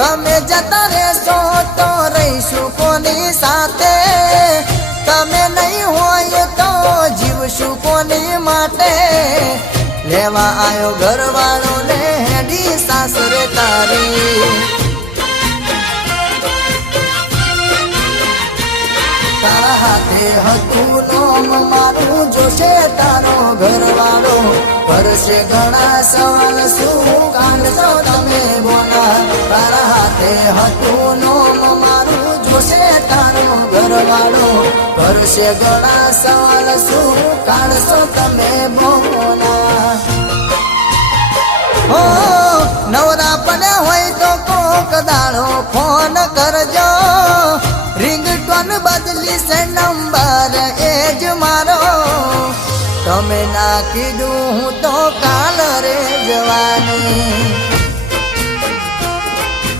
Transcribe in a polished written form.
તમે જતા રહેશો તો રહીશું કોની સાથે તમે નહીં હોય તો જીવશું કોની માટે લેવા આયો ઘરવાળો ને હેડી સાસરે તારી તારા હાથે હતું નોમ મારું જોશે તારો ઘરવાળો કરશે ઘણા સવાલ શું કાંડશો તમે બોલા તારા હાથે હતું નોમ મારું જોશે તારો ઘરવાળો કરશે ઘણા સવાલ શું કાઢશો તમે બોલા હો નવરા પડ્યા હોય તો કોક દાડો ફોન કરજો રિંગટોન બદલી છે નંબર એ જ મારો તમે ના કીધું હું તો કાલ રે જવાની